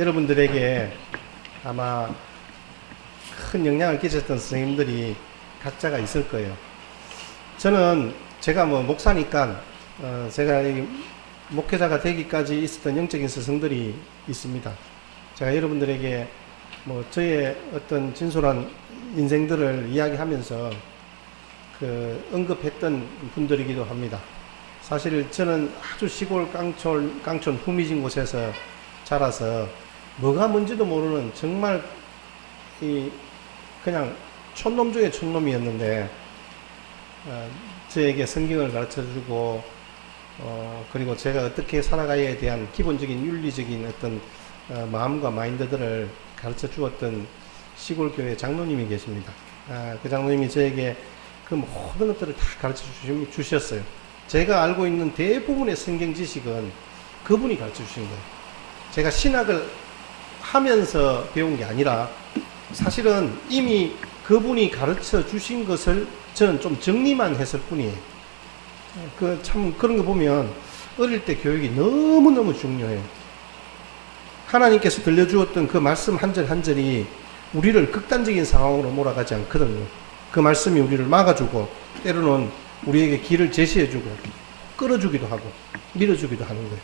여러분들에게 아마 큰 영향을 끼쳤던 선생님들이 각자가 있을 거예요. 저는 제가 목사니까 제가 목회자가 되기까지 있었던 영적인 스승들이 있습니다. 제가 여러분들에게 저의 어떤 진솔한 인생들을 이야기하면서 언급했던 분들이기도 합니다. 사실 저는 아주 시골 깡촌 후미진 곳에서 자라서 뭐가 뭔지도 모르는 정말 그냥 촌놈 중에 촌놈이었는데 저에게 성경을 가르쳐주고 그리고 제가 어떻게 살아가야에 대한 기본적인 윤리적인 어떤 마음과 마인드들을 가르쳐 주었던 시골교회 장로님이 계십니다. 그 장로님이 저에게 그 모든 것들을 다 가르쳐 주셨어요. 제가 알고 있는 대부분의 성경 지식은 그분이 가르쳐 주신 거예요. 제가 신학을 하면서 배운 게 아니라 사실은 이미 그분이 가르쳐 주신 것을 저는 좀 정리만 했을 뿐이에요. 참 그런 거 보면 어릴 때 교육이 너무너무 중요해요. 하나님께서 들려주었던 그 말씀 한 절 한 절이 우리를 극단적인 상황으로 몰아가지 않거든요. 그 말씀이 우리를 막아주고 때로는 우리에게 길을 제시해주고 끌어주기도 하고 밀어주기도 하는 거예요.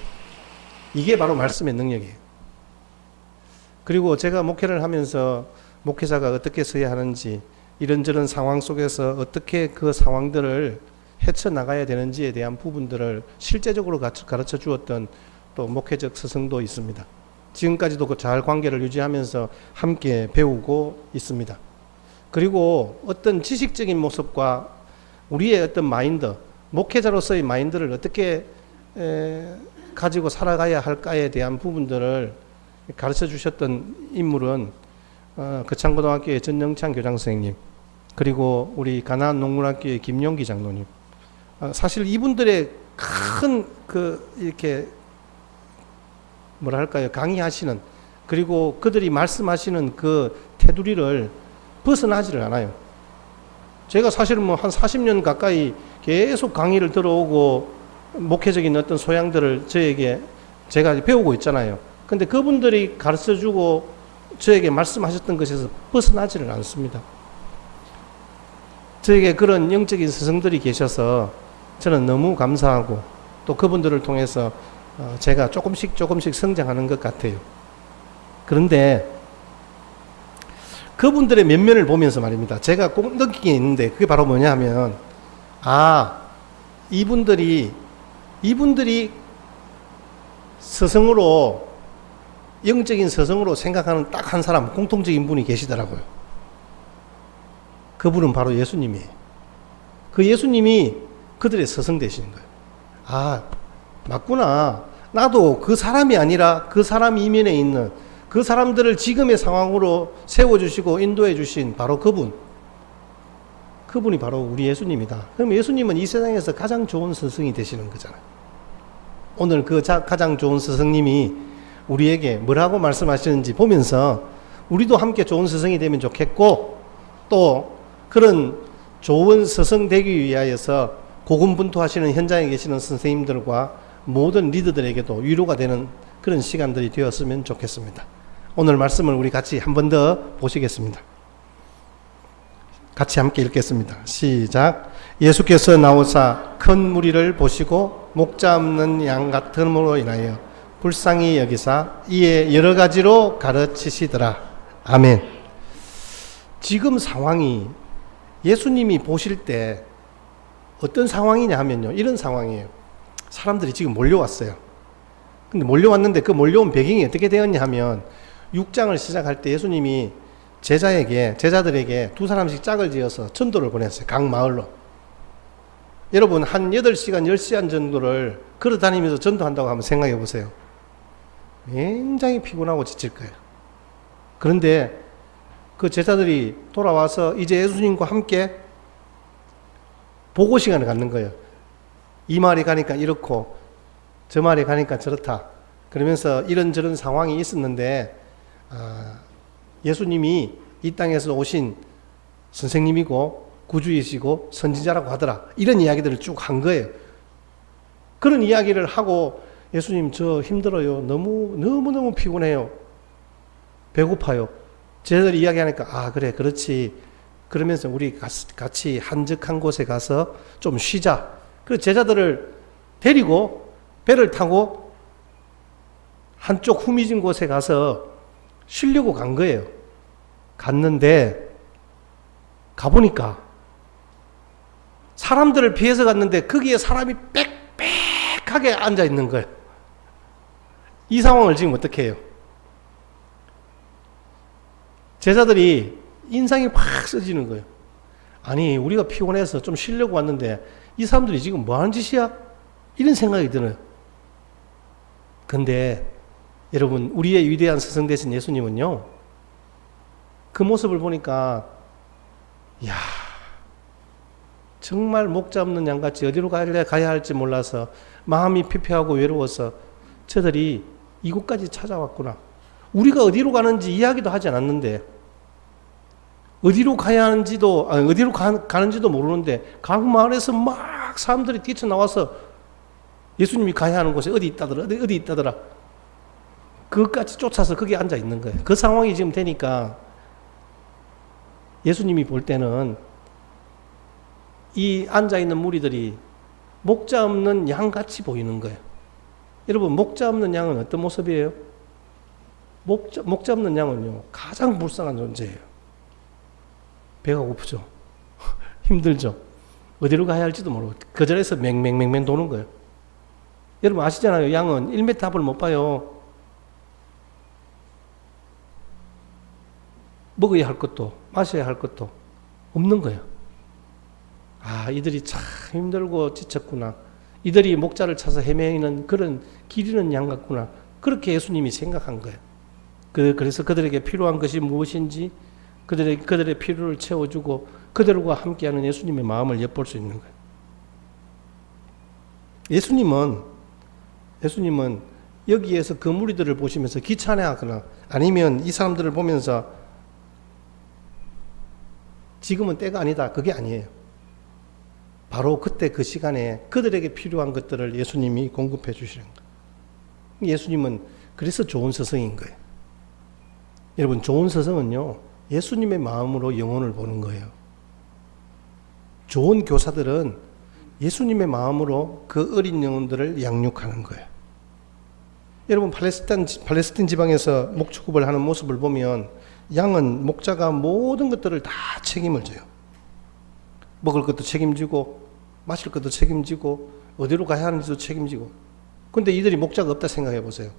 이게 바로 말씀의 능력이에요. 그리고 제가 목회를 하면서 목회자가 어떻게 서야 하는지 이런저런 상황 속에서 어떻게 그 상황들을 헤쳐나가야 되는지에 대한 부분들을 실제적으로 가르쳐 주었던 또 목회적 스승도 있습니다. 지금까지도 잘 관계를 유지하면서 함께 배우고 있습니다. 그리고 어떤 지식적인 모습과 우리의 어떤 마인드, 목회자로서의 마인드를 어떻게 가지고 살아가야 할까에 대한 부분들을 가르쳐 주셨던 인물은 거창고등학교의 전영찬 교장 선생님, 그리고 우리 가나안 농문학교의 김용기 장로님. 사실 이분들의 큰 이렇게 강의하시는, 그리고 그들이 말씀하시는 그 테두리를 벗어나지를 않아요. 제가 사실은 한 40년 가까이 계속 강의를 들어오고 목회적인 어떤 소양들을 제가 배우고 있잖아요. 근데 그분들이 가르쳐 주고 저에게 말씀하셨던 것에서 벗어나지를 않습니다. 저에게 그런 영적인 스승들이 계셔서 저는 너무 감사하고 또 그분들을 통해서 제가 조금씩 성장하는 것 같아요. 그런데 그분들의 면면을 보면서 말입니다. 제가 꼭 느낀 게 있는데 그게 바로 뭐냐 하면 이분들이 스승으로 영적인 스승으로 생각하는 딱 한 사람, 공통적인 분이 계시더라고요. 그분은 바로 예수님이에요. 그 예수님이 그들의 스승 되시는 거예요. 맞구나. 나도 그 사람이 아니라 그 사람 이면에 있는 그 사람들을 지금의 상황으로 세워주시고 인도해 주신 바로 그분이 바로 우리 예수님이다. 그럼 예수님은 이 세상에서 가장 좋은 스승이 되시는 거잖아요. 오늘 그 가장 좋은 스승님이 우리에게 뭐라고 말씀하시는지 보면서 우리도 함께 좋은 스승이 되면 좋겠고, 또 그런 좋은 스승 되기 위하여서 고군분투하시는 현장에 계시는 선생님들과 모든 리더들에게도 위로가 되는 그런 시간들이 되었으면 좋겠습니다. 오늘 말씀을 우리 같이 한 번 더 보시겠습니다. 같이 함께 읽겠습니다. 시작. 예수께서 나오사 큰 무리를 보시고 목자 없는 양 같음으로 인하여 불쌍히 여기사 이에 여러 가지로 가르치시더라. 아멘. 지금 상황이 예수님이 보실 때 어떤 상황이냐 하면요, 이런 상황이에요. 사람들이 지금 몰려왔어요. 근데 몰려왔는데 그 몰려온 배경이 어떻게 되었냐 하면 6장을 시작할 때 예수님이 제자들에게 2사람씩 짝을 지어서 전도를 보냈어요. 각 마을로. 여러분 한 8시간 10시간 정도를 걸어 다니면서 전도한다고 한번 생각해 보세요. 굉장히 피곤하고 지칠 거예요. 그런데 그 제자들이 돌아와서 이제 예수님과 함께 보고 시간을 갖는 거예요. 이 마을에 가니까 이렇고 저 마을에 가니까 저렇다. 그러면서 이런저런 상황이 있었는데 예수님이 이 땅에서 오신 선생님이고 구주이시고 선지자라고 하더라. 이런 이야기들을 쭉 한 거예요. 그런 이야기를 하고 예수님 저 힘들어요. 너무너무 피곤해요. 배고파요. 제자들이 이야기하니까 아 그래 그렇지. 그러면서 우리 같이 한적한 곳에 가서 좀 쉬자. 그래서 제자들을 데리고 배를 타고 한쪽 후미진 곳에 가서 쉬려고 간 거예요. 갔는데 가보니까 사람들을 피해서 갔는데 거기에 사람이 빽빽하게 앉아 있는 거예요. 이 상황을 지금 어떻게 해요? 제자들이 인상이 확 써지는 거예요. 아니 우리가 피곤해서 좀 쉬려고 왔는데 이 사람들이 지금 뭐 하는 짓이야? 이런 생각이 들어요. 근데 여러분 우리의 위대한 스승 되신 예수님은요, 그 모습을 보니까 이야 정말 목자 없는 양같이 어디로 가야 할지 몰라서 마음이 피폐하고 외로워서 저들이 이곳까지 찾아왔구나. 우리가 어디로 가는지 이야기도 하지 않았는데 어디로 가야 하는지도 어디로 가는지도 모르는데 각 마을에서 막 사람들이 뛰쳐나와서 예수님이 가야 하는 곳에 어디 있다더라 그것까지 쫓아서 거기 앉아 있는 거예요. 그 상황이 지금 되니까 예수님이 볼 때는 이 앉아 있는 무리들이 목자 없는 양같이 보이는 거예요. 여러분 목자 없는 양은 어떤 모습이에요? 목자 없는 양은요 가장 불쌍한 존재예요. 배가 고프죠. 힘들죠. 어디로 가야 할지도 모르고 그 자리에서 맹맹맹맹 도는 거예요. 여러분 아시잖아요. 양은 1m 앞을 못 봐요. 먹어야 할 것도 마셔야 할 것도 없는 거예요. 아 이들이 참 힘들고 지쳤구나. 이들이 목자를 찾아 헤매는 그런 길 잃은 양 같구나. 그렇게 예수님이 생각한 거예요. 그래서 그들에게 필요한 것이 무엇인지 그들의 필요를 채워주고 그들과 함께하는 예수님의 마음을 엿볼 수 있는 거예요. 예수님은 여기에서 그 무리들을 보시면서 귀찮아하거나 아니면 이 사람들을 보면서 지금은 때가 아니다. 그게 아니에요. 바로 그때 그 시간에 그들에게 필요한 것들을 예수님이 공급해 주시는 거예요. 예수님은 그래서 좋은 스승인 거예요. 여러분 좋은 스승은요 예수님의 마음으로 영혼을 보는 거예요. 좋은 교사들은 예수님의 마음으로 그 어린 영혼들을 양육하는 거예요. 여러분 팔레스틴 지방에서 목축업을 하는 모습을 보면 양은 목자가 모든 것들을 다 책임을 져요. 먹을 것도 책임지고 마실 것도 책임지고 어디로 가야 하는지도 책임지고. 근데 이들이 목자가 없다 생각해 보세요.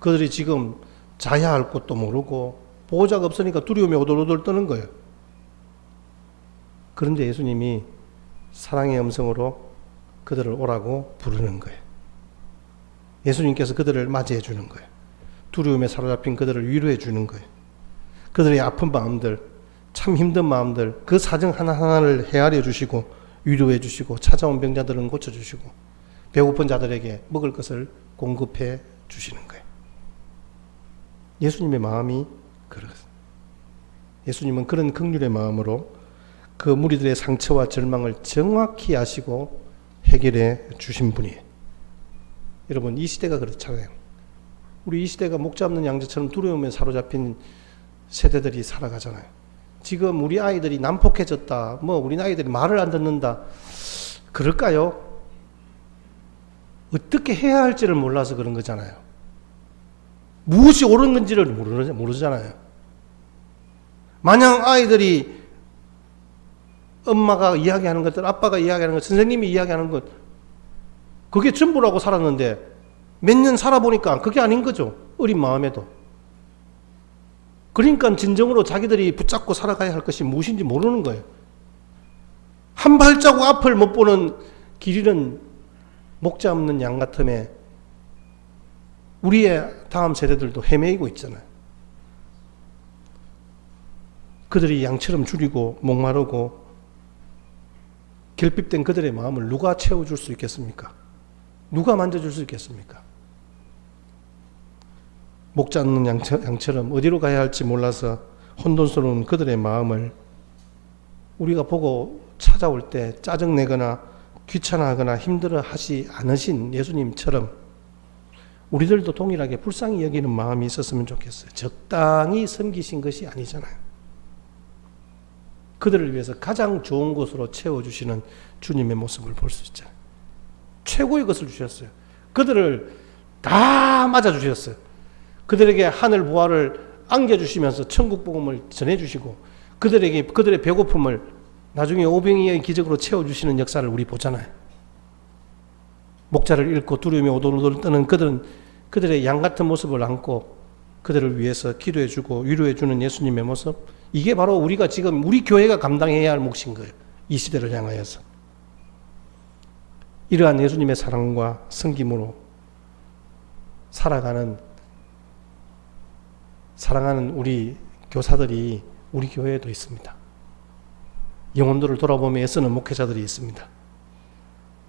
그들이 지금 자야 할 곳도 모르고 보호자가 없으니까 두려움이 오돌오돌 떠는 거예요. 그런데 예수님이 사랑의 음성으로 그들을 오라고 부르는 거예요. 예수님께서 그들을 맞이해 주는 거예요. 두려움에 사로잡힌 그들을 위로해 주는 거예요. 그들의 아픈 마음들, 참 힘든 마음들, 그 사정 하나하나를 헤아려 주시고 위로해 주시고 찾아온 병자들은 고쳐주시고 배고픈 자들에게 먹을 것을 공급해 주시는 거예요. 예수님의 마음이 그렇습니다. 예수님은 그런 긍휼의 마음으로 그 무리들의 상처와 절망을 정확히 아시고 해결해 주신 분이에요. 여러분 이 시대가 그렇잖아요. 우리 이 시대가 목자 없는 양자처럼 두려움에 사로잡힌 세대들이 살아가잖아요. 지금 우리 아이들이 난폭해졌다. 우리 아이들이 말을 안 듣는다. 그럴까요? 어떻게 해야 할지를 몰라서 그런 거잖아요. 무엇이 옳은 건지를 모르잖아요. 만약 아이들이 엄마가 이야기하는 것들, 아빠가 이야기하는 것, 선생님이 이야기하는 것, 그게 전부라고 살았는데 몇 년 살아보니까 그게 아닌 거죠. 어린 마음에도. 그러니까 진정으로 자기들이 붙잡고 살아가야 할 것이 무엇인지 모르는 거예요. 한 발자국 앞을 못 보는 길 잃은 목자 없는 양 같음에 우리의 다음 세대들도 헤매이고 있잖아요. 그들이 양처럼 줄이고 목마르고 결핍된 그들의 마음을 누가 채워줄 수 있겠습니까? 누가 만져줄 수 있겠습니까? 목자 없는 양처럼 어디로 가야 할지 몰라서 혼돈스러운 그들의 마음을 우리가 보고 찾아올 때 짜증내거나 귀찮아하거나 힘들어 하지 않으신 예수님처럼 우리들도 동일하게 불쌍히 여기는 마음이 있었으면 좋겠어요. 적당히 섬기신 것이 아니잖아요. 그들을 위해서 가장 좋은 것으로 채워주시는 주님의 모습을 볼 수 있잖아요. 최고의 것을 주셨어요. 그들을 다 맞아주셨어요. 그들에게 하늘 보화를 안겨주시면서 천국 복음을 전해주시고 그들에게 그들의 배고픔을 나중에 오병이어의 기적으로 채워주시는 역사를 우리 보잖아요. 목자를 잃고 두려움에 오돌오돌 떠는 그들의 양 같은 모습을 안고 그들을 위해서 기도해주고 위로해주는 예수님의 모습, 이게 바로 우리가 지금 우리 교회가 감당해야 할 몫인 거예요. 이 시대를 향하여서. 이러한 예수님의 사랑과 섬김으로 사랑하는 우리 교사들이 우리 교회에도 있습니다. 영혼들을 돌아보며 애쓰는 목회자들이 있습니다.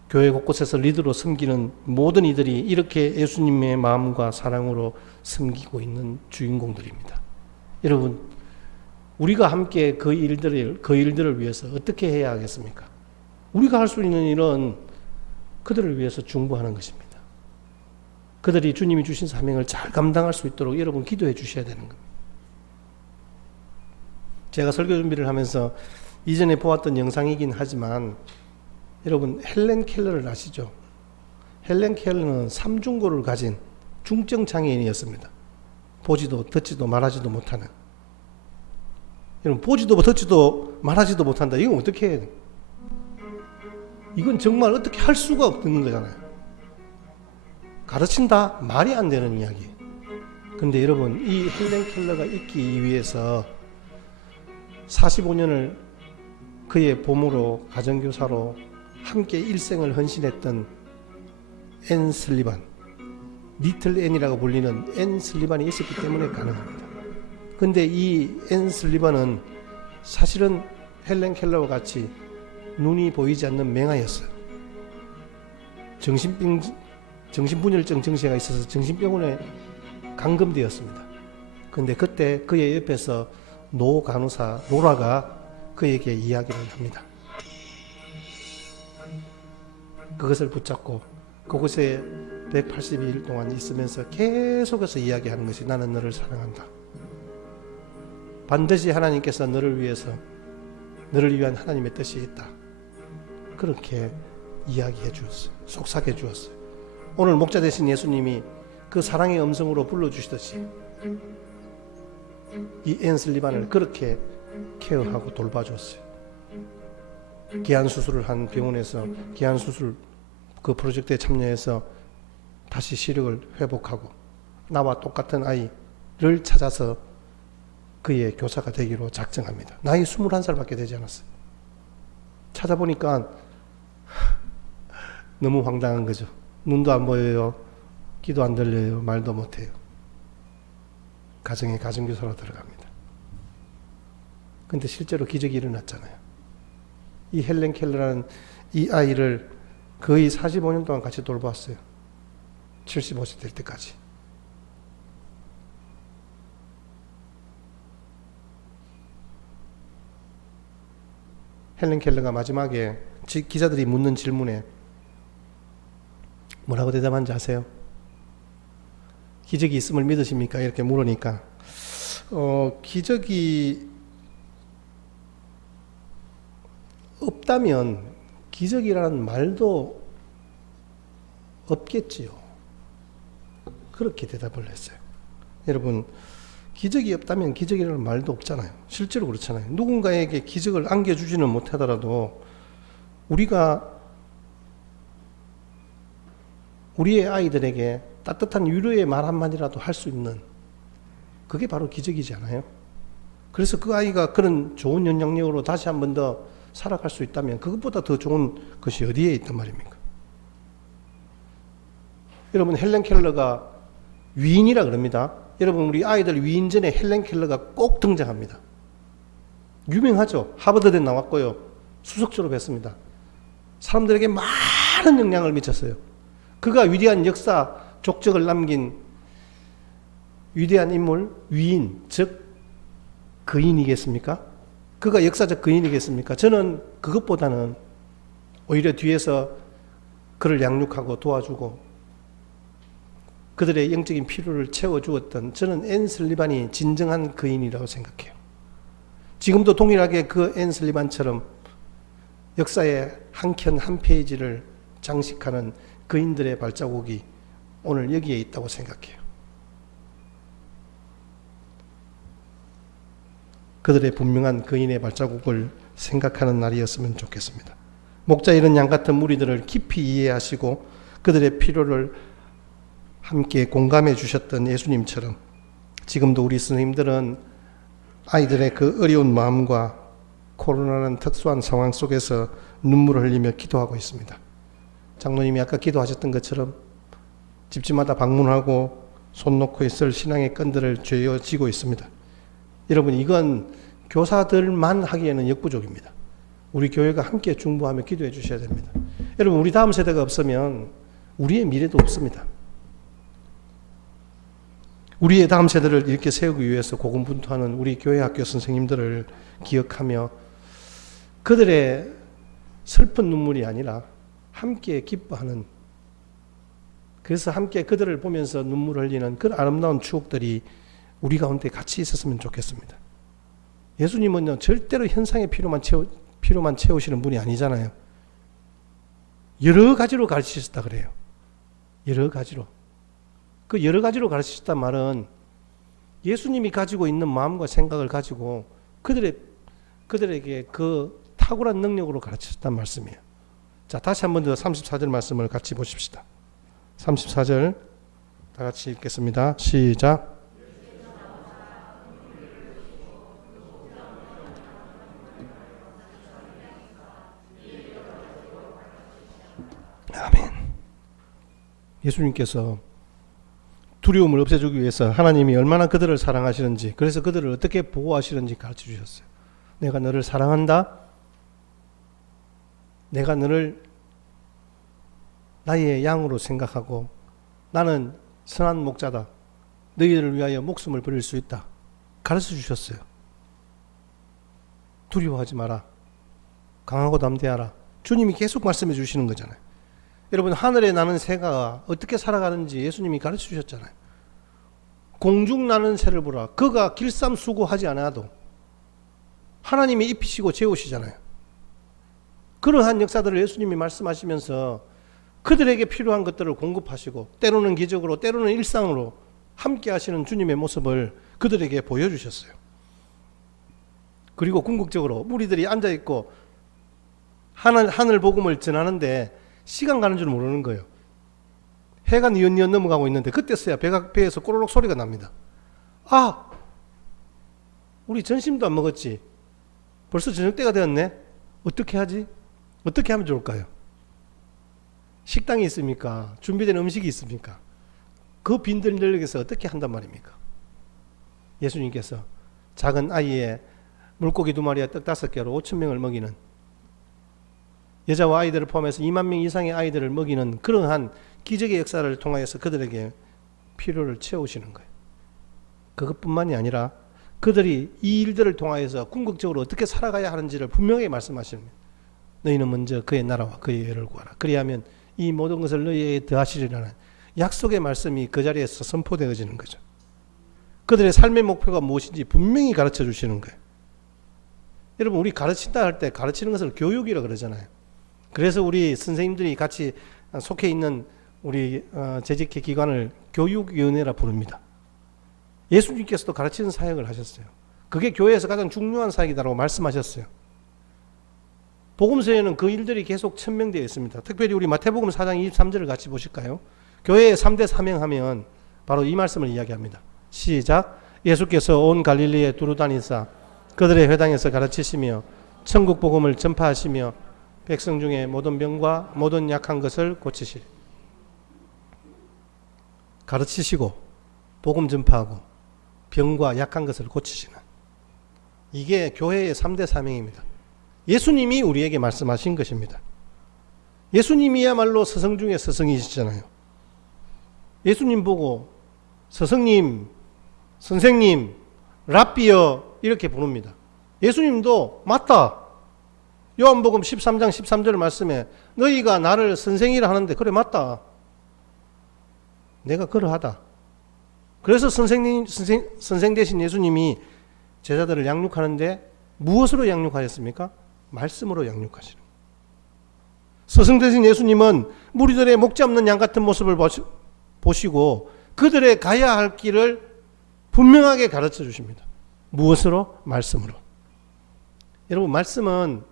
교회 곳곳에서 리더로 섬기는 모든 이들이 이렇게 예수님의 마음과 사랑으로 섬기고 있는 주인공들입니다. 여러분, 우리가 함께 그 일들을 위해서 어떻게 해야 하겠습니까? 우리가 할 수 있는 일은 그들을 위해서 중보하는 것입니다. 그들이 주님이 주신 사명을 잘 감당할 수 있도록 여러분 기도해 주셔야 되는 겁니다. 제가 설교 준비를 하면서 이전에 보았던 영상이긴 하지만 여러분 헬렌 켈러를 아시죠? 헬렌 켈러는 삼중고를 가진 중증 장애인이었습니다. 보지도 듣지도 말하지도 못하는. 여러분 보지도 듣지도 말하지도 못한다. 이건 어떻게 해야 돼? 이건 정말 어떻게 할 수가 없는 거잖아요. 가르친다? 말이 안 되는 이야기. 근데 여러분 이 헬렌 켈러가 있기 위해서 45년을 그의 보모로 가정교사로 함께 일생을 헌신했던 앤 슬리반, 리틀 앤이라고 불리는 앤 슬리반이 있었기 때문에 가능합니다. 근데 이 앤 슬리반은 사실은 헬렌 켈러와 같이 눈이 보이지 않는 맹아였어요. 정신분열증 증세가 있어서 정신병원에 감금되었습니다. 근데 그때 그의 옆에서 노 간호사 로라가 그에게 이야기를 합니다. 그것을 붙잡고 그곳에 182일 동안 있으면서 계속해서 이야기하는 것이 나는 너를 사랑한다. 반드시 하나님께서 너를 위해서 너를 위한 하나님의 뜻이 있다. 그렇게 이야기해 주었어요. 속삭여 주었어요. 오늘 목자 되신 예수님이 그 사랑의 음성으로 불러주시듯이 이 앤 슬리반을 그렇게 케어하고 돌봐줬어요. 기한 수술을 한 병원에서 기한 수술 그 프로젝트에 참여해서 다시 시력을 회복하고 나와 똑같은 아이를 찾아서 그의 교사가 되기로 작정합니다. 나이 21살밖에 되지 않았어요. 찾아보니까 너무 황당한 거죠. 눈도 안 보여요. 귀도 안 들려요. 말도 못해요. 가정에 가정교사로 들어갑니다. 근데 실제로 기적이 일어났잖아요. 이 헬렌 켈러라는 이 아이를 거의 45년 동안 같이 돌봤어요. 75세 될 때까지. 헬렌 켈러가 마지막에 기자들이 묻는 질문에 뭐라고 대답한지 아세요? 기적이 있음을 믿으십니까? 이렇게 물으니까 기적이 없다면 기적이라는 말도 없겠지요. 그렇게 대답을 했어요. 여러분, 기적이 없다면 기적이라는 말도 없잖아요. 실제로 그렇잖아요. 누군가에게 기적을 안겨주지는 못하더라도 우리가 우리의 아이들에게 따뜻한 위로의 말 한마디라도 할 수 있는 그게 바로 기적이지 않아요? 그래서 그 아이가 그런 좋은 영향력으로 다시 한 번 더 살아갈 수 있다면 그것보다 더 좋은 것이 어디에 있단 말입니까? 여러분, 헬렌 켈러가 위인이라 그럽니다. 여러분, 우리 아이들 위인전에 헬렌 켈러가 꼭 등장합니다. 유명하죠. 하버드대 나왔고요. 수석 졸업했습니다. 사람들에게 많은 영향을 미쳤어요. 그가 위대한 역사 족적을 남긴 위대한 인물, 위인, 즉 거인이겠습니까? 그가 역사적 거인이겠습니까? 저는 그것보다는 오히려 뒤에서 그를 양육하고 도와주고 그들의 영적인 필요를 채워주었던, 저는 앤 슬리반이 진정한 거인이라고 생각해요. 지금도 동일하게 그 앤 슬리반처럼 역사의 한 켠 한 페이지를 장식하는 거인들의 발자국이 오늘 여기에 있다고 생각해요. 그들의 분명한 거인의 발자국을 생각하는 날이었으면 좋겠습니다. 목자 이런 양 같은 무리들을 깊이 이해하시고 그들의 필요를 함께 공감해 주셨던 예수님처럼 지금도 우리 선생님들은 아이들의 그 어려운 마음과 코로나라는 특수한 상황 속에서 눈물을 흘리며 기도하고 있습니다. 장로님이 아까 기도하셨던 것처럼 집집마다 방문하고 손 놓고 있을 신앙의 끈들을 쥐어쥐고 있습니다. 여러분, 이건 교사들만 하기에는 역부족입니다. 우리 교회가 함께 중보하며 기도해 주셔야 됩니다. 여러분, 우리 다음 세대가 없으면 우리의 미래도 없습니다. 우리의 다음 세대를 이렇게 세우기 위해서 고군분투하는 우리 교회 학교 선생님들을 기억하며 그들의 슬픈 눈물이 아니라 함께 기뻐하는, 그래서 함께 그들을 보면서 눈물을 흘리는 그 아름다운 추억들이 우리 가운데 같이 있었으면 좋겠습니다. 예수님은요, 절대로 현상의 필요만 채우시는 분이 아니잖아요. 여러 가지로 가르치셨다 그래요. 여러 가지로. 그 여러 가지로 가르치셨단 말은 예수님이 가지고 있는 마음과 생각을 가지고 그들에게 그 탁월한 능력으로 가르치셨단 말씀이에요. 자, 다시 한 번 더 34절 말씀을 같이 보십시다. 34절 다 같이 읽겠습니다. 시작. 아멘. 예수님께서 두려움을 없애주기 위해서 하나님이 얼마나 그들을 사랑하시는지, 그래서 그들을 어떻게 보호하시는지 가르쳐 주셨어요. 내가 너를 사랑한다. 내가 너를 나의 양으로 생각하고 나는 선한 목자다. 너희를 위하여 목숨을 버릴 수 있다. 가르쳐 주셨어요. 두려워하지 마라. 강하고 담대하라. 주님이 계속 말씀해 주시는 거잖아요. 여러분, 하늘에 나는 새가 어떻게 살아가는지 예수님이 가르쳐 주셨잖아요. 공중 나는 새를 보라. 그가 길쌈수고하지 않아도 하나님이 입히시고 재우시잖아요. 그러한 역사들을 예수님이 말씀하시면서 그들에게 필요한 것들을 공급하시고 때로는 기적으로 때로는 일상으로 함께 하시는 주님의 모습을 그들에게 보여주셨어요. 그리고 궁극적으로 무리들이 앉아있고 하늘 복음을 전하는데 시간 가는 줄 모르는 거예요. 해가 뉘엿뉘엿 넘어가고 있는데 그때서야 배에서 꼬르륵 소리가 납니다. 아, 우리 점심도 안 먹었지. 벌써 저녁 때가 되었네. 어떻게 하지? 어떻게 하면 좋을까요? 식당이 있습니까? 준비된 음식이 있습니까? 그 빈들레에서 어떻게 한단 말입니까? 예수님께서 작은 아이의 물고기 2마리와 떡 5개로 5,000명을 먹이는, 여자와 아이들을 포함해서 2만 명 이상의 아이들을 먹이는 그러한 기적의 역사를 통하여서 그들에게 필요를 채우시는 거예요. 그것뿐만이 아니라 그들이 이 일들을 통하여서 궁극적으로 어떻게 살아가야 하는지를 분명히 말씀하시는 거예요. 너희는 먼저 그의 나라와 그의 의를 구하라. 그리하면 이 모든 것을 너희에게 더하시리라는 약속의 말씀이 그 자리에서 선포되어지는 거죠. 그들의 삶의 목표가 무엇인지 분명히 가르쳐 주시는 거예요. 여러분, 우리 가르친다 할 때 가르치는 것을 교육이라고 그러잖아요. 그래서 우리 선생님들이 같이 속해 있는 우리 재직회 기관을 교육위원회라 부릅니다. 예수님께서도 가르치는 사역을 하셨어요. 그게 교회에서 가장 중요한 사역이다라고 말씀하셨어요. 복음서에는 그 일들이 계속 천명되어 있습니다. 특별히 우리 마태복음 4장 23절을 같이 보실까요? 교회의 3대 사명하면 바로 이 말씀을 이야기합니다. 시작. 예수께서 온 갈릴리에 두루 다니사 그들의 회당에서 가르치시며 천국 복음을 전파하시며 백성 중에 모든 병과 모든 약한 것을 고치시리. 가르치시고 복음 전파하고 병과 약한 것을 고치시는, 이게 교회의 3대 사명입니다. 예수님이 우리에게 말씀하신 것입니다. 예수님이야말로 스승 중에 스승이시잖아요. 예수님 보고 스승님, 선생님, 랍비여 이렇게 부릅니다. 예수님도 맞다. 요한복음 13장 13절 말씀에 너희가 나를 선생이라 하는데 그래 맞다. 내가 그러하다. 그래서 선생 대신 예수님이 제자들을 양육하는데 무엇으로 양육하셨습니까? 말씀으로 양육하시는. 스승 대신 예수님은 무리들의 목자 없는 양 같은 모습을 보시고 그들의 가야 할 길을 분명하게 가르쳐 주십니다. 무엇으로? 말씀으로. 여러분, 말씀은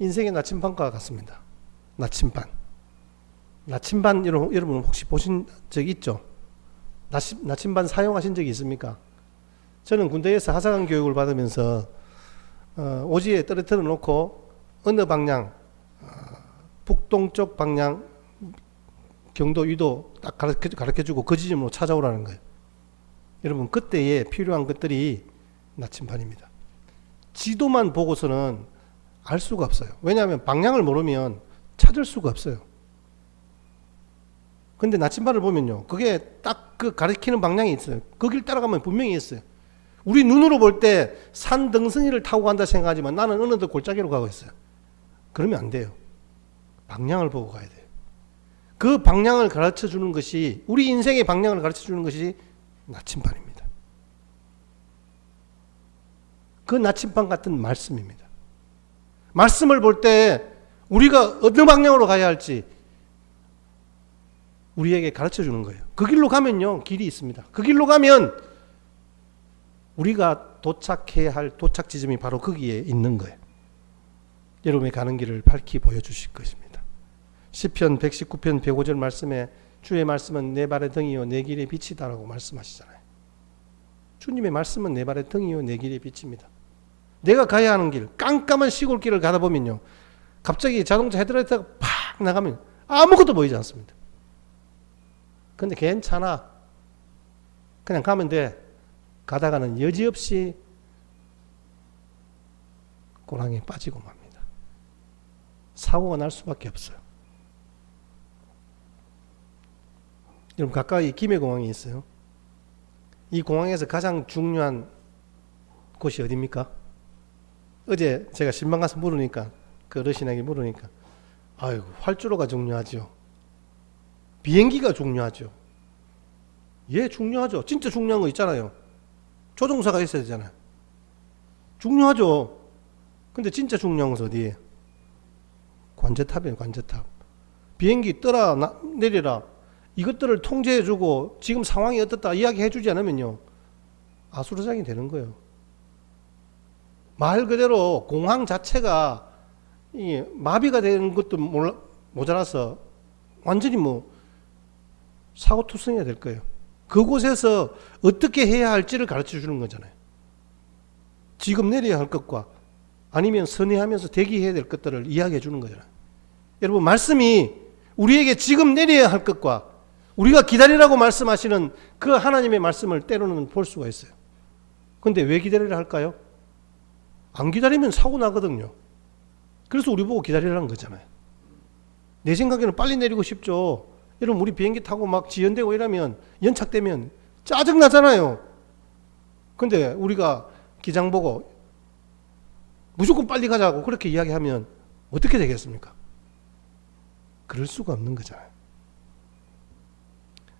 인생의 나침반과 같습니다. 나침반 여러분 혹시 보신 적 있죠? 나침반 사용하신 적이 있습니까? 저는 군대에서 하사관 교육을 받으면서 오지에 떨어뜨려 놓고 어느 방향, 북동쪽 방향, 경도, 위도 딱 가르쳐주고 그 지점으로 찾아오라는 거예요. 여러분, 그때에 필요한 것들이 나침반입니다. 지도만 보고서는 알 수가 없어요. 왜냐하면 방향을 모르면 찾을 수가 없어요. 근데 나침반을 보면요, 그게 딱 그 가리키는 방향이 있어요. 그 길 따라가면 분명히 있어요. 우리 눈으로 볼 때 산 등성이를 타고 간다 생각하지만 나는 어느 데 골짜기로 가고 있어요. 그러면 안 돼요. 방향을 보고 가야 돼요. 그 방향을 가르쳐 주는 것이, 우리 인생의 방향을 가르쳐 주는 것이 나침반입니다. 그 나침반 같은 말씀입니다. 말씀을 볼 때 우리가 어느 방향으로 가야 할지 우리에게 가르쳐 주는 거예요. 그 길로 가면요, 길이 있습니다. 그 길로 가면 우리가 도착해야 할 도착 지점이 바로 거기에 있는 거예요. 여러분의 가는 길을 밝히 보여주실 것입니다. 시편 119편 105절 말씀에 주의 말씀은 내 발의 등이요 내 길의 빛이다라고 말씀하시잖아요. 주님의 말씀은 내 발의 등이요 내 길의 빛입니다. 내가 가야 하는 길, 깜깜한 시골길을 가다 보면요, 갑자기 자동차 헤드라이트가 팍 나가면 아무것도 보이지 않습니다. 근데 괜찮아, 그냥 가면 돼. 가다가는 여지없이 고랑에 빠지고 맙니다. 사고가 날 수밖에 없어요. 여러분, 가까이 김해공항이 있어요. 이 공항에서 가장 중요한 곳이 어디입니까? 어제 제가 신방 가서 물으니까, 그 어르신에게 물으니까, 아이고, 활주로가 중요하죠. 비행기가 중요하죠. 예, 중요하죠. 진짜 중요한 거 있잖아요. 조종사가 있어야 되잖아요. 중요하죠. 근데 진짜 중요한 것은 어디예요? 관제탑이에요, 관제탑. 비행기 떠라 내려라 이것들을 통제해주고 지금 상황이 어떻다 이야기해주지 않으면요, 아수라장이 되는 거예요. 말 그대로 공항 자체가 마비가 되는 것도 모자라서 완전히 사고투성이가 될 거예요. 그곳에서 어떻게 해야 할지를 가르쳐 주는 거잖아요. 지금 내려야 할 것과 아니면 선회하면서 대기해야 될 것들을 이야기해 주는 거잖아요. 여러분, 말씀이 우리에게 지금 내려야 할 것과 우리가 기다리라고 말씀하시는 그 하나님의 말씀을 때로는 볼 수가 있어요. 그런데 왜 기다리라 할까요? 안 기다리면 사고 나거든요. 그래서 우리 보고 기다리라는 거잖아요. 내 생각에는 빨리 내리고 싶죠. 여러분, 우리 비행기 타고 막 지연되고 이러면, 연착되면 짜증나잖아요. 근데 우리가 기장 보고 무조건 빨리 가자고 그렇게 이야기하면 어떻게 되겠습니까? 그럴 수가 없는 거잖아요.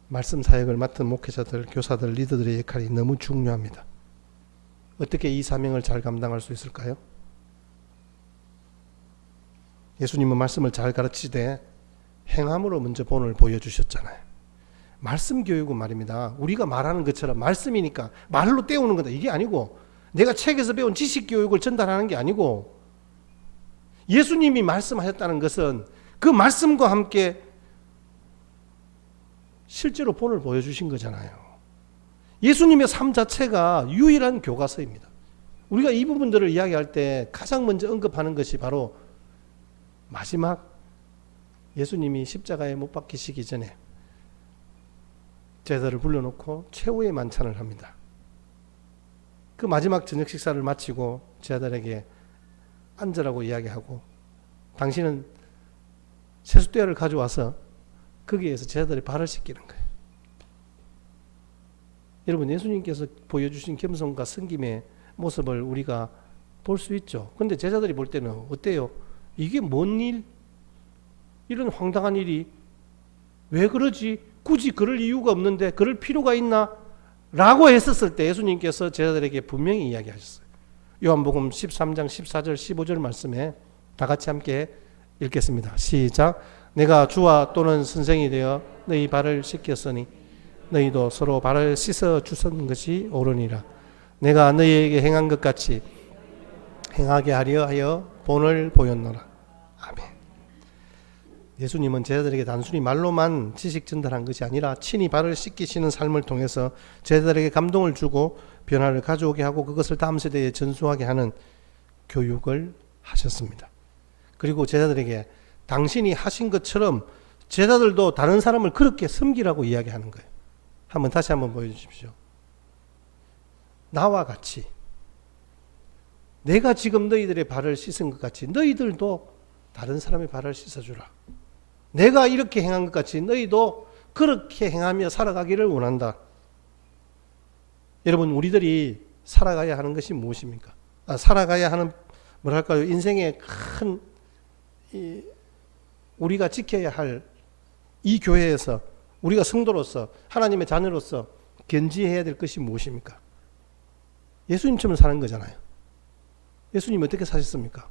말씀 사역을 맡은 목회자들, 교사들, 리더들의 역할이 너무 중요합니다. 어떻게 이 사명을 잘 감당할 수 있을까요? 예수님은 말씀을 잘 가르치되 행함으로 먼저 본을 보여주셨잖아요. 말씀 교육은 말입니다, 우리가 말하는 것처럼 말씀이니까 말로 때우는 거다, 이게 아니고, 내가 책에서 배운 지식 교육을 전달하는 게 아니고, 예수님이 말씀하셨다는 것은 그 말씀과 함께 실제로 본을 보여주신 거잖아요. 예수님의 삶 자체가 유일한 교과서입니다. 우리가 이 부분들을 이야기할 때 가장 먼저 언급하는 것이 바로 마지막 예수님이 십자가에 못 박히시기 전에 제자들을 불러놓고 최후의 만찬을 합니다. 그 마지막 저녁 식사를 마치고 제자들에게 앉으라고 이야기하고, 당신은 세숫대야를 가져와서 거기에서 제자들의 발을 씻기는 거예요. 여러분, 예수님께서 보여주신 겸손과 섬김의 모습을 우리가 볼 수 있죠. 그런데 제자들이 볼 때는 어때요? 이게 뭔 일? 이런 황당한 일이 왜 그러지? 굳이 그럴 이유가 없는데 그럴 필요가 있나? 라고 했었을 때 예수님께서 제자들에게 분명히 이야기하셨어요. 요한복음 13장 14절 15절 말씀에 다 같이 함께 읽겠습니다. 시작. 내가 주와 또는 선생이 되어 너희 발을 씻겼으니 너희도 서로 발을 씻어 주는 것이 옳으니라. 내가 너희에게 행한 것 같이 행하게 하려 하여 본을 보였노라. 아멘. 예수님은 제자들에게 단순히 말로만 지식 전달한 것이 아니라 친히 발을 씻기시는 삶을 통해서 제자들에게 감동을 주고 변화를 가져오게 하고 그것을 다음 세대에 전수하게 하는 교육을 하셨습니다. 그리고 제자들에게 당신이 하신 것처럼 제자들도 다른 사람을 그렇게 섬기라고 이야기하는 거예요. 다시 한번 보여주십시오. 나와 같이 내가 지금 너희들의 발을 씻은 것 같이 너희들도 다른 사람의 발을 씻어주라. 내가 이렇게 행한 것 같이 너희도 그렇게 행하며 살아가기를 원한다. 여러분, 우리들이 살아가야 하는 것이 무엇입니까? 살아가야 하는 뭐랄까요? 인생의 큰 우리가 지켜야 할 이 교회에서 우리가 성도로서 하나님의 자녀로서 견지해야 될 것이 무엇입니까? 예수님처럼 사는 거잖아요. 예수님이 어떻게 사셨습니까?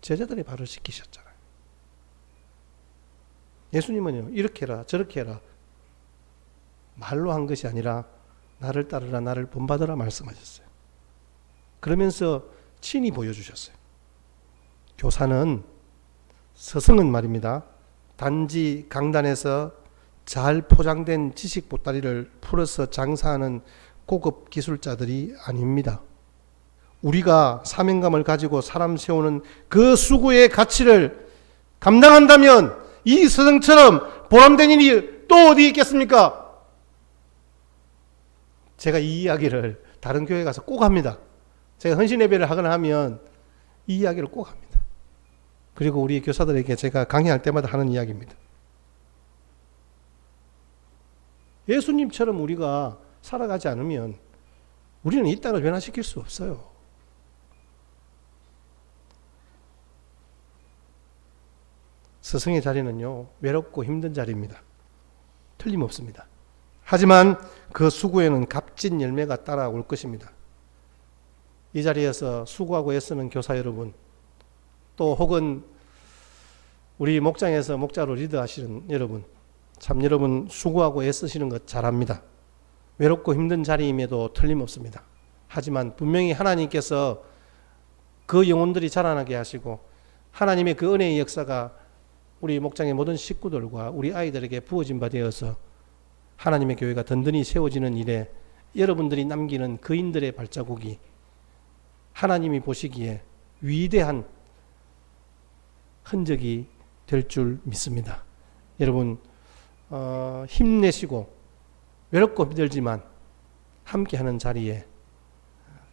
제자들의 발을 씻기셨잖아요. 예수님은요, 이렇게 해라 저렇게 해라 말로 한 것이 아니라 나를 따르라 나를 본받으라 말씀하셨어요. 그러면서 친히 보여주셨어요. 교사는, 스승은 말입니다, 단지 강단에서 잘 포장된 지식 보따리를 풀어서 장사하는 고급 기술자들이 아닙니다. 우리가 사명감을 가지고 사람 세우는 그 수고의 가치를 감당한다면 이 스승처럼 보람된 일이 또 어디 있겠습니까? 제가 이 이야기를 다른 교회 가서 꼭 합니다. 제가 헌신 예배를 하거나 하면 이 이야기를 꼭 합니다. 그리고 우리 교사들에게 제가 강의할 때마다 하는 이야기입니다. 예수님처럼 우리가 살아가지 않으면 우리는 이 땅을 변화시킬 수 없어요. 스승의 자리는요, 외롭고 힘든 자리입니다. 틀림없습니다. 하지만 그 수고에는 값진 열매가 따라올 것입니다. 이 자리에서 수고하고 애쓰는 교사 여러분, 또 혹은 우리 목장에서 목자로 리드하시는 여러분, 참 여러분 수고하고 애쓰시는 것 잘합니다. 외롭고 힘든 자리임에도 틀림없습니다. 하지만 분명히 하나님께서 그 영혼들이 자라나게 하시고 하나님의 그 은혜의 역사가 우리 목장의 모든 식구들과 우리 아이들에게 부어진 바 되어서 하나님의 교회가 든든히 세워지는 일에 여러분들이 남기는 그인들의 발자국이 하나님이 보시기에 위대한 흔적이 될 줄 믿습니다. 여러분, 힘내시고 외롭고 힘들지만 함께하는 자리에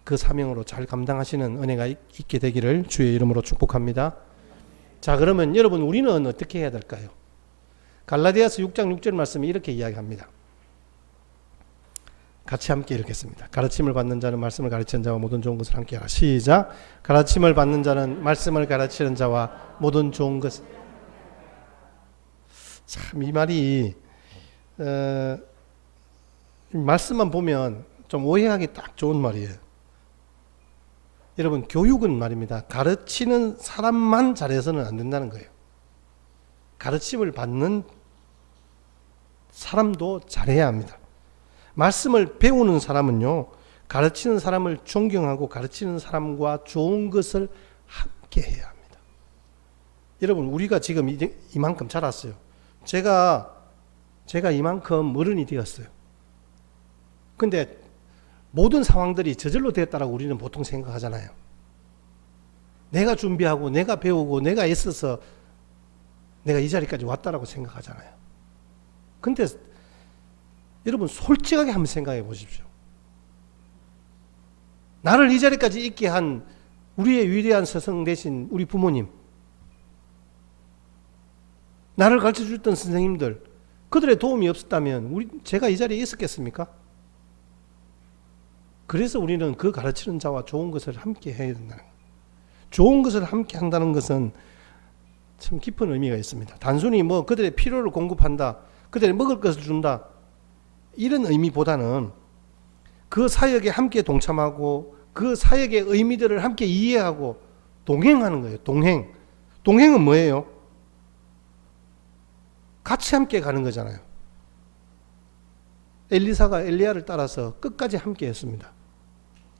그 사명으로 잘 감당하시는 은혜가 있게 되기를 주의 이름으로 축복합니다. 자, 그러면 여러분, 우리는 어떻게 해야 될까요? 갈라디아서 6장 6절 말씀이 이렇게 이야기합니다. 같이 함께 읽겠습니다. 가르침을 받는 자는 말씀을 가르치는 자와 모든 좋은 것을 함께 하라. 시작. 가르침을 받는 자는 말씀을 가르치는 자와 모든 좋은 것을. 참, 이 말이 말씀만 보면 좀 오해하기 딱 좋은 말이에요. 여러분, 교육은 말입니다, 가르치는 사람만 잘해서는 안 된다는 거예요. 가르침을 받는 사람도 잘해야 합니다. 말씀을 배우는 사람은요, 가르치는 사람을 존경하고 가르치는 사람과 좋은 것을 함께 해야 합니다. 여러분, 우리가 지금 이만큼 자랐어요. 제가 이만큼 어른이 되었어요. 근데 모든 상황들이 저절로 되었다라고 우리는 보통 생각하잖아요. 내가 준비하고 내가 배우고 내가 애써서 내가 이 자리까지 왔다라고 생각하잖아요. 근데 여러분, 솔직하게 한번 생각해 보십시오. 나를 이 자리까지 있게 한 우리의 위대한 스승 되신 우리 부모님, 나를 가르쳐줬던 선생님들, 그들의 도움이 없었다면 제가 이 자리에 있었겠습니까? 그래서 우리는 그 가르치는 자와 좋은 것을 함께 해야 된다는 거예요. 좋은 것을 함께 한다는 것은 참 깊은 의미가 있습니다. 단순히 그들의 필요를 공급한다, 그들이 먹을 것을 준다. 이런 의미보다는 그 사역에 함께 동참하고 그 사역의 의미들을 함께 이해하고 동행하는 거예요. 동행. 동행은 뭐예요? 같이 함께 가는 거잖아요. 엘리사가 엘리야를 따라서 끝까지 함께 했습니다.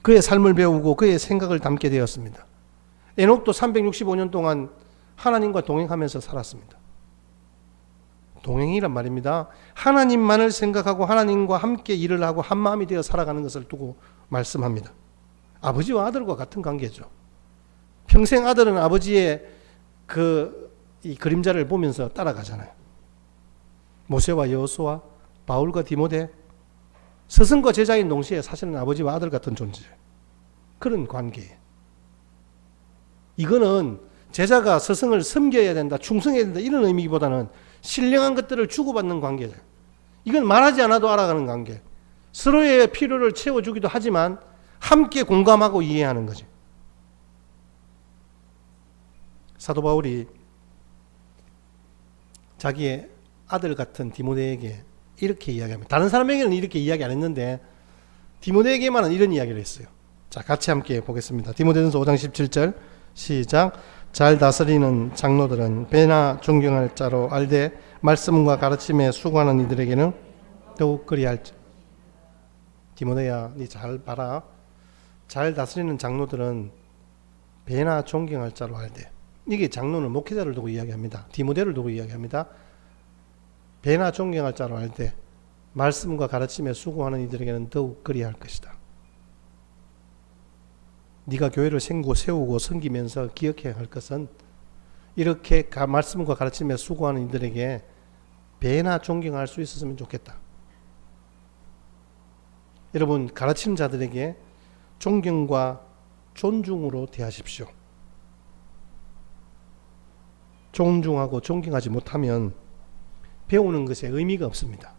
그의 삶을 배우고 그의 생각을 담게 되었습니다. 에녹도 365년 동안 하나님과 동행하면서 살았습니다. 동행이란 말입니다. 하나님만을 생각하고 하나님과 함께 일을 하고 한 마음이 되어 살아가는 것을 두고 말씀합니다. 아버지와 아들과 같은 관계죠. 평생 아들은 아버지의 이 그림자를 보면서 따라가잖아요. 모세와 여호수아, 바울과 디모데, 스승과 제자인 동시에 사실은 아버지와 아들 같은 존재예요. 그런 관계예요. 이거는 제자가 스승을 섬겨야 된다, 충성해야 된다 이런 의미보다는 신령한 것들을 주고받는 관계죠. 이건 말하지 않아도 알아가는 관계. 서로의 필요를 채워주기도 하지만 함께 공감하고 이해하는 거죠. 사도 바울이 자기의 아들 같은 디모데에게 이렇게 이야기합니다. 다른 사람에게는 이렇게 이야기 안 했는데 디모데에게만은 이런 이야기를 했어요. 자, 같이 함께 보겠습니다. 디모데전서 5장 17절 시작. 잘 다스리는 장로들은 배나 존경할 자로 알되 말씀과 가르침에 수고하는 이들에게는 더욱 그리할지. 디모데야, 니 잘 봐라. 잘 다스리는 장로들은 배나 존경할 자로 알되. 이게 장로는 목회자를 두고 이야기합니다. 디모데를 두고 이야기합니다. 배나 존경할 자로 알되 말씀과 가르침에 수고하는 이들에게는 더욱 그리할 것이다. 네가 교회를 세우고 섬기면서 기억해야 할 것은 이렇게 말씀과 가르침에 수고하는 이들에게 배나 존경할 수 있었으면 좋겠다. 여러분, 가르치는 자들에게 존경과 존중으로 대하십시오. 존중하고 존경하지 못하면 배우는 것에 의미가 없습니다.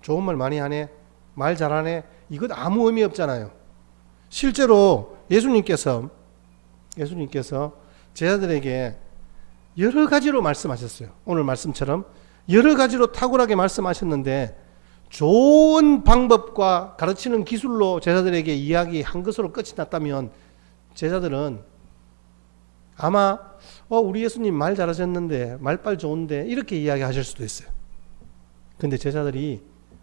좋은 말 많이 하네, 말 잘하네, 이것 아무 의미 없잖아요. 실제로 예수님께서 제자들에게 여러 가지로 말씀하셨어요. 오늘 말씀처럼 여러 가지로 탁월하게 말씀하셨는데 좋은 방법과 가르치는 기술로 제자들에게 이야기한 것으로 끝이 났다면 제자들은 아마 우리 예수님 말 잘하셨는데 말빨 좋은데 이렇게 이야기하실 수도 있어요. 근데 제자들이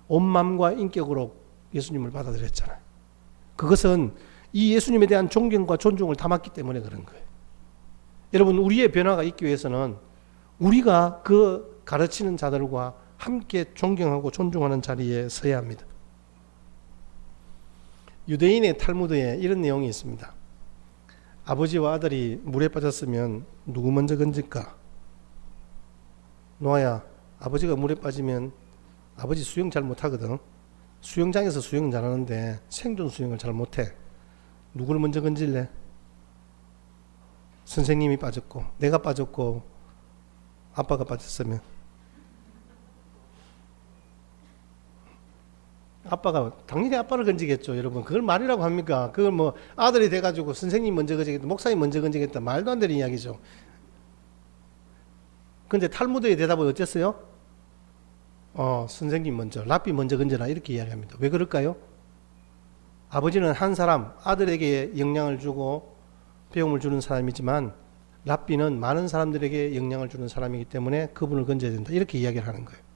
온 마음과 인격으로 예수님을 받아들였잖아요. 그것은 이 예수님에 대한 존경과 존중을 담았기 때문에 그런 거예요. 여러분, 우리의 변화가 있기 위해서는 우리가 그 가르치는 자들과 함께 존경하고 존중하는 자리에 서야 합니다. 유대인의 탈무드에 이런 내용이 있습니다. 아버지와 아들이 물에 빠졌으면 누구 먼저 건질까? 노아야, 아버지가 물에 빠지면 아버지 수영 잘 못하거든. 수영장에서 수영 잘하는데 생존 수영을 잘 못해. 누구를 먼저 건질래? 선생님이 빠졌고 내가 빠졌고 아빠가 빠졌으면 아빠가 당연히 아빠를 건지겠죠. 여러분, 그걸 말이라고 합니까? 그걸 뭐 아들이 돼가지고 선생님 먼저 건지겠다, 목사님 먼저 건지겠다, 말도 안 되는 이야기죠. 근데 탈무드의 대답은 어땠어요? 선생님 먼저, 랍비 먼저 건져라, 이렇게 이야기합니다. 왜 그럴까요? 아버지는 한 사람, 아들에게 영향을 주고 배움을 주는 사람이지만 랍비는 많은 사람들에게 영향을 주는 사람이기 때문에 그분을 건져야 된다, 이렇게 이야기를 하는 거예요.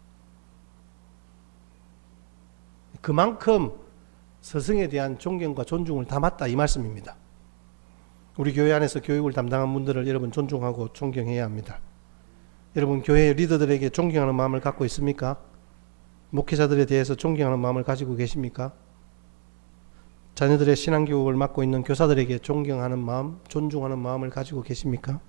그만큼 스승에 대한 존경과 존중을 담았다, 이 말씀입니다. 우리 교회 안에서 교육을 담당한 분들을 여러분 존중하고 존경해야 합니다. 여러분, 교회 리더들에게 존경하는 마음을 갖고 있습니까? 목회자들에 대해서 존경하는 마음을 가지고 계십니까? 자녀들의 신앙교육을 맡고 있는 교사들에게 존경하는 마음, 존중하는 마음을 가지고 계십니까?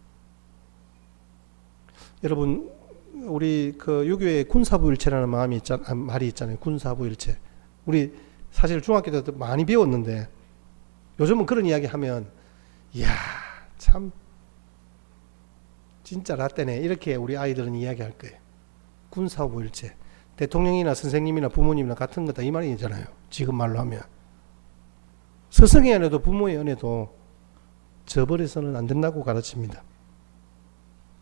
여러분, 우리 그 유교의 군사부일체라는 말이 있잖아요. 군사부일체. 우리 사실 중학교 때도 많이 배웠는데 요즘은 그런 이야기 하면 이야, 참 진짜 라떼네, 이렇게 우리 아이들은 이야기할 거예요. 군사부일체. 대통령이나 선생님이나 부모님이나 같은 거다, 이 말이잖아요. 지금 말로 하면. 스승의 은혜도 부모의 은혜도 저버려서는 안 된다고 가르칩니다.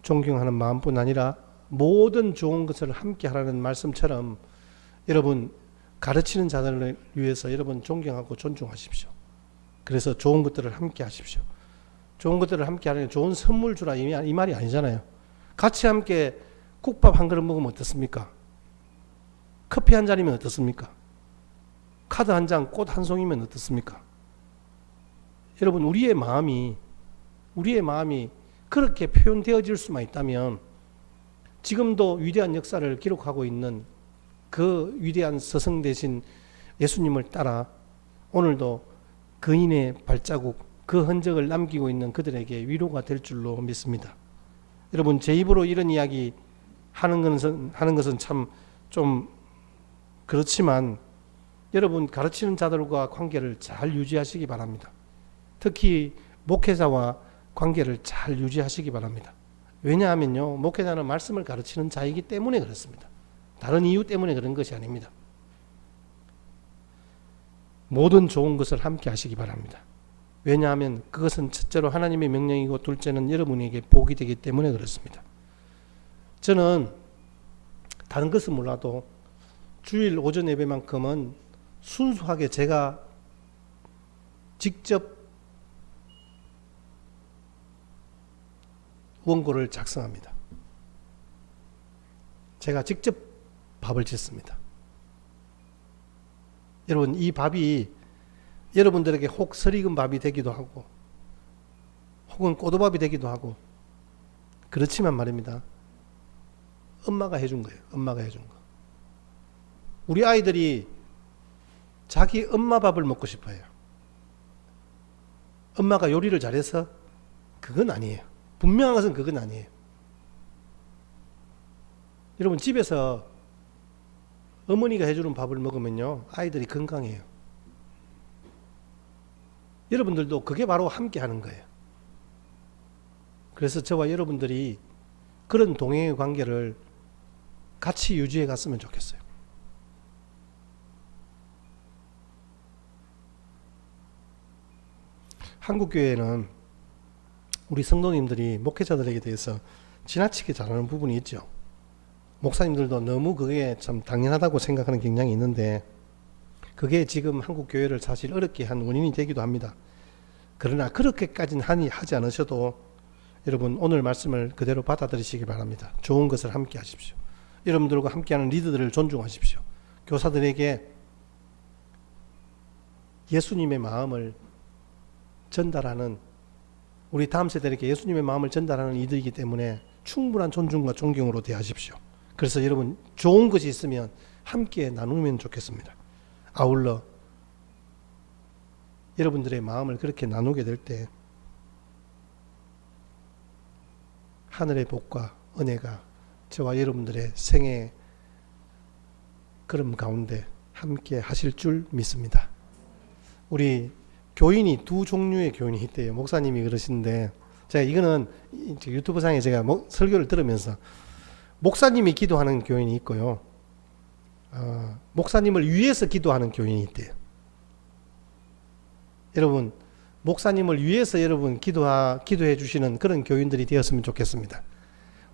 존경하는 마음뿐 아니라 모든 좋은 것을 함께 하라는 말씀처럼 여러분 가르치는 자들을 위해서 여러분 존경하고 존중하십시오. 그래서 좋은 것들을 함께 하십시오. 좋은 것들을 함께 하는 게 좋은 선물 주라 이 말이 아니잖아요. 같이 함께 국밥 한 그릇 먹으면 어떻습니까? 커피 한 잔이면 어떻습니까? 카드 한 장, 꽃 한 송이면 어떻습니까? 여러분 우리의 마음이 그렇게 표현되어질 수만 있다면 지금도 위대한 역사를 기록하고 있는 그 위대한 스승 되신 예수님을 따라 오늘도 그인의 발자국, 그 흔적을 남기고 있는 그들에게 위로가 될 줄로 믿습니다. 여러분 제 입으로 이런 이야기 하는 것은 참 좀 그렇지만 여러분 가르치는 자들과 관계를 잘 유지하시기 바랍니다. 특히 목회자와 관계를 잘 유지하시기 바랍니다. 왜냐하면요, 목회자는 말씀을 가르치는 자이기 때문에 그렇습니다. 다른 이유 때문에 그런 것이 아닙니다. 모든 좋은 것을 함께 하시기 바랍니다. 왜냐하면 그것은 첫째로 하나님의 명령이고 둘째는 여러분에게 복이 되기 때문에 그렇습니다. 저는 다른 것은 몰라도 주일 오전 예배만큼은 순수하게 제가 직접 원고를 작성합니다. 제가 직접 밥을 짓습니다. 여러분 이 밥이 여러분들에게 혹 설익은 밥이 되기도 하고 혹은 꼬도밥이 되기도 하고 그렇지만 말입니다. 엄마가 해준 거예요. 엄마가 해준 거. 우리 아이들이 자기 엄마 밥을 먹고 싶어요. 엄마가 요리를 잘해서 그건 아니에요. 분명한 것은 그건 아니에요. 여러분 집에서 어머니가 해주는 밥을 먹으면요 아이들이 건강해요. 여러분들도 그게 바로 함께 하는 거예요. 그래서 저와 여러분들이 그런 동행의 관계를 같이 유지해 갔으면 좋겠어요. 한국교회는 우리 성도님들이 목회자들에게 대해서 지나치게 잘하는 부분이 있죠. 목사님들도 너무 그게 참 당연하다고 생각하는 경향이 있는데 그게 지금 한국교회를 사실 어렵게 한 원인이 되기도 합니다. 그러나 그렇게까지는 하지 않으셔도 여러분 오늘 말씀을 그대로 받아들이시기 바랍니다. 좋은 것을 함께 하십시오. 여러분들과 함께하는 리더들을 존중하십시오. 교사들에게 예수님의 마음을 전달하는 우리 다음 세대에게 예수님의 마음을 전달하는 이들이기 때문에 충분한 존중과 존경으로 대하십시오. 그래서 여러분 좋은 것이 있으면 함께 나누면 좋겠습니다. 아울러 여러분들의 마음을 그렇게 나누게 될 때 하늘의 복과 은혜가 저와 여러분들의 생애 걸음 가운데 함께 하실 줄 믿습니다. 우리 교인이 두 종류의 교인이 있대요. 목사님이 그러시는데 제가 이거는 유튜브상에 제가 설교를 들으면서 목사님이 기도하는 교인이 있고요. 목사님을 위해서 기도하는 교인이 있대요. 여러분 목사님을 위해서 여러분 기도해 주시는 그런 교인들이 되었으면 좋겠습니다.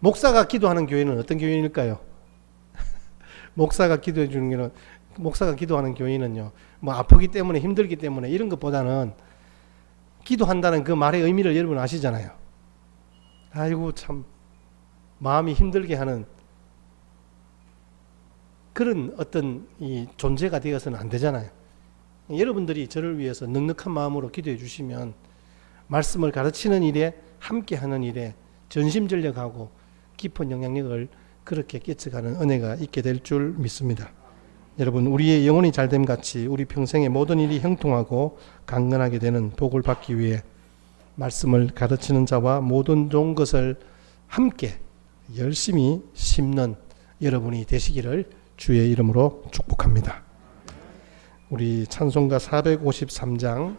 목사가 기도하는 교인은 어떤 교인일까요? 목사가 기도하는 교인은요, 뭐 아프기 때문에 힘들기 때문에 이런 것보다는 기도한다는 그 말의 의미를 여러분 아시잖아요. 아이고 참 마음이 힘들게 하는 그런 어떤 이 존재가 되어서는 안 되잖아요. 여러분들이 저를 위해서 넉넉한 마음으로 기도해 주시면 말씀을 가르치는 일에 함께하는 일에 전심전력하고 깊은 영향력을 그렇게 끼쳐가는 은혜가 있게 될 줄 믿습니다. 여러분 우리의 영혼이 잘됨 같이 우리 평생의 모든 일이 형통하고 강건하게 되는 복을 받기 위해 말씀을 가르치는 자와 모든 좋은 것을 함께 열심히 심는 여러분이 되시기를 주의 이름으로 축복합니다. 우리 찬송가 453장